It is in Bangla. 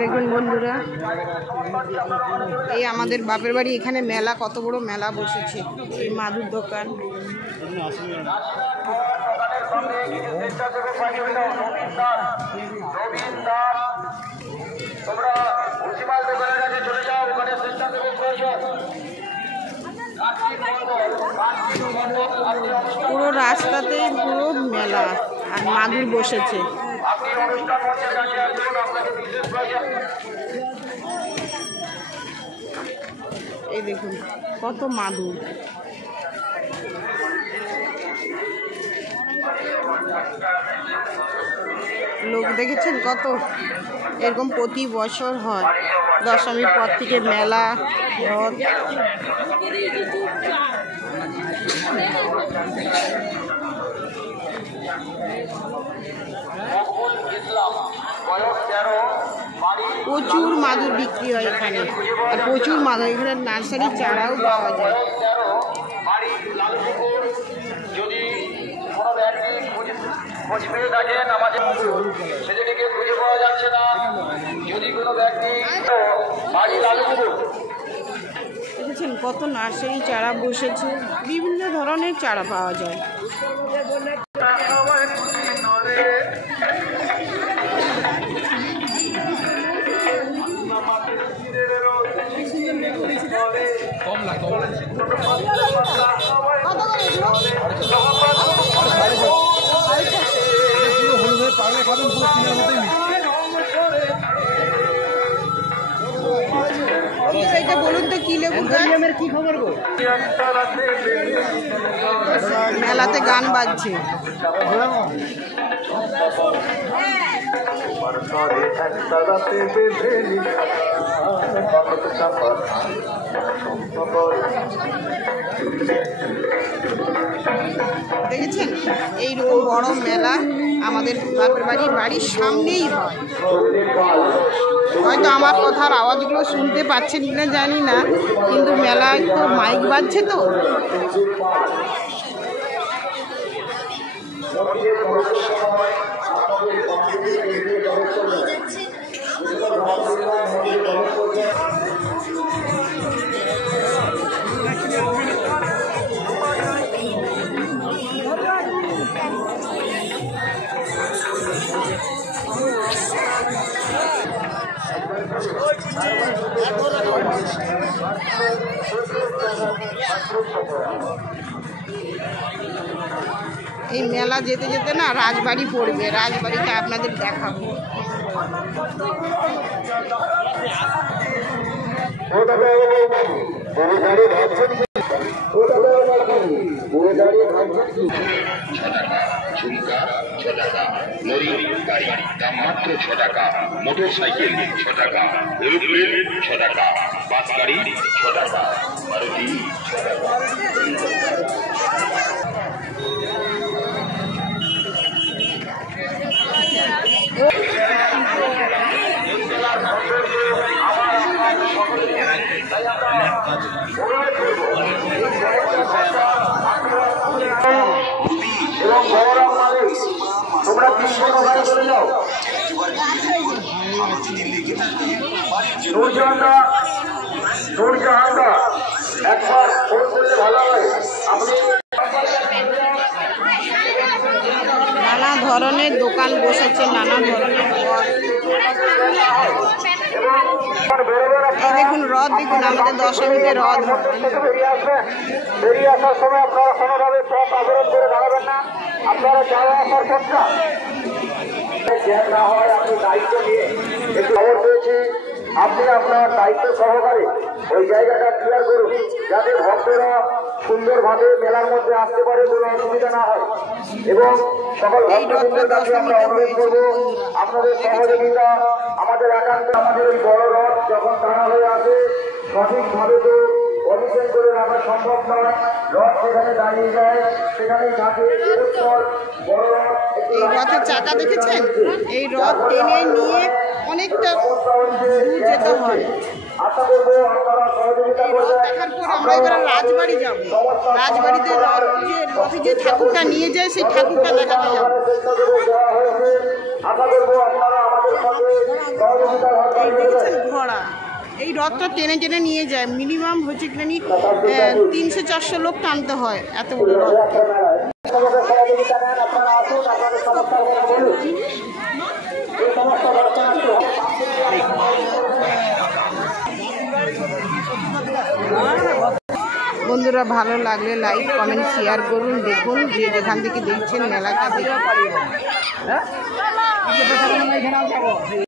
দেখুন বন্ধুরা, এই আমাদের বাপের বাড়ি এখানে মেলা, কত বড় মেলা বসেছে। এই মাদুর দোকান, পুরো রাস্তাতেই পুরো মেলা আর মাদুর বসেছে। এই দেখুন কত মাদুর। লোক দেখেছেন কত, এরকম প্রতি বছর হয়। দশমীর পর থেকে মেলা, রথ। প্রচুর মাদুর বিক্রি হয় এখানে, আর প্রচুর মাদুর। এখানে নার্সারির চারাও পাওয়া যায়। যদি কোনো ব্যক্তি খোঁজ পেয়ে থাকেন, আমাদের ছেলেটিকে খুঁজে পাওয়া যাচ্ছে না, যদি কোনো ব্যক্তি বাড়ি দেখেছেন কত নার্সারি চারা বসেছে, বিভিন্ন ধরনের চারা পাওয়া যায়। এটা বলুন তো কি লেবু, কি খবর গো? মেলাতে গান বাজছে। দেখেছেন এইরকম বড় মেলা আমাদের বাপের বাড়ির সামনেই হয়। হয়তো আমার কথার আওয়াজগুলো শুনতে পাচ্ছেন কিনা জানি না, কিন্তু মেলায় তো মাইক বাজছে তো। এই মেলা যেতে যেতে না রাজবাড়ি পড়বে, রাজবাড়িটা আপনাদের দেখাবো। ঝুমকা 6 টাকা, লরি গাড়ি দাম মাত্র 6 টাকা, মোটর সাইকেল 6 টাকা, এরোপ্লেন 6 টাকা, বাস গাড়ি 6 টাকা, মারুতি 6 টাকা। এবং বড়রাম মালিক, তোমরা বিশ্বের ওখানে চলে যাও। নূরজাহানরা একবার ফোন করলে ভালো হয়। আপনি নানা ধরনের দোকান বসেছে, নানা ধরনের দেখুন রথ, দেখুন আমাদের দশমীতে রথ। বেরিয়ে আসার সময় আপনারা কোনোভাবে পথ অবরোধ করে দাঁড়াবেন না। আপনারা যাওয়া আসার পথটা না হয় আপনি দায়িত্ব নিয়ে একটু খবর পেয়েছি, আপনি আপনার দায়িত্ব সহকারে ওই জায়গাটা ক্লিয়ার করুন, যাতে ভক্তরা সুন্দরভাবে মেলার মধ্যে আসতে পারে, কোনো অসুবিধা না হয়। এবং সকল ভক্তবৃন্দের কাছে আমরা অনুরোধ করবো আপনাদের সহযোগিতা, আমাদের একান্ত। আমাদের ওই বড় রথ যখন টানা হয়ে আসে, সঠিকভাবে তো অভিষেক করে রাখা সম্ভব নয়। রথ সেখানে দাঁড়িয়ে যায়, সেখানেই থাকে। বড় রথ, এই রথের চাকা দেখেছেন, এই রথ টেনে নিয়ে অনেকটা দূর যেতে হয়। আশা করবো আপনারা সহযোগিতা করবেন। দেখার পর আমরা এবার রাজবাড়ি যাব। রাজবাড়িতে রথে যে ঠাকুরটা নিয়ে যায় সেই ঠাকুরটা দেখাতে যাবো। আশা করবো আপনারা আমাদের সাথে সহযোগিতার হাত এই বাড়িয়ে দেবেন। দেখেছেন ঘোড়া, এই রথটা টেনে টেনে নিয়ে যায়। মিনিমাম হচ্ছে কি 300-400 লোক টানতে হয় এত বড় রথ। সহযোগিতা নেন, আপনারা আসুন, আপনাদের সমস্যার কথা বলুন। এই সমস্ত দর্শনার্থী বন্ধুরা ভালো লাগলে লাইক কমেন্ট শেয়ার করুন। দেখুন যে যেখান থেকে দেখছেন মেলাটা দেখুন।